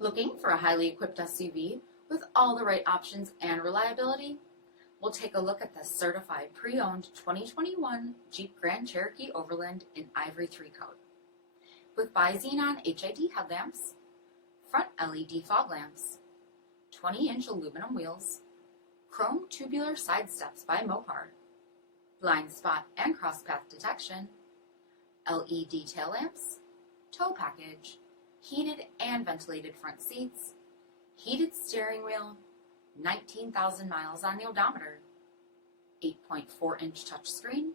Looking for a highly equipped SUV with all the right options and reliability? We'll take a look at the certified pre-owned 2021 Jeep Grand Cherokee Overland in Ivory 3 coat. With BI-XENON HID headlamps, front LED fog lamps, 20-inch aluminum wheels, chrome tubular side steps by Mopar, blind spot and cross path detection, LED tail lamps, tow package, heated and ventilated front seats, heated steering wheel, 19,000 miles on the odometer, 8.4-inch touchscreen,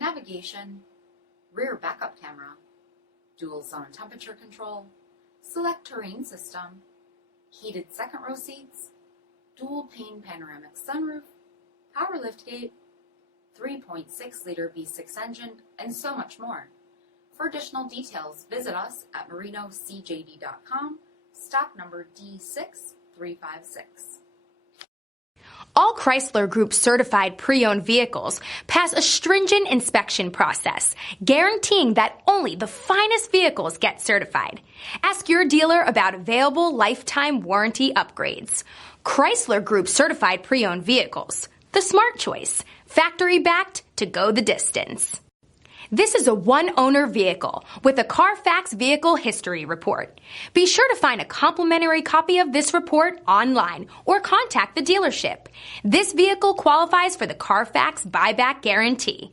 navigation, rear backup camera, dual zone temperature control, select terrain system, heated second row seats, dual pane panoramic sunroof, power liftgate, 3.6-liter V6 engine, and so much more. For additional details, visit us at marinocjd.com, stock number D6356. All Chrysler Group certified pre-owned vehicles pass a stringent inspection process, guaranteeing that only the finest vehicles get certified. Ask your dealer about available lifetime warranty upgrades. Chrysler Group certified pre-owned vehicles, the smart choice, factory backed to go the distance. This is a one-owner vehicle with a CARFAX Vehicle History Report. Be sure to find a complimentary copy of this report online or contact the dealership. This vehicle qualifies for the CARFAX buyback guarantee.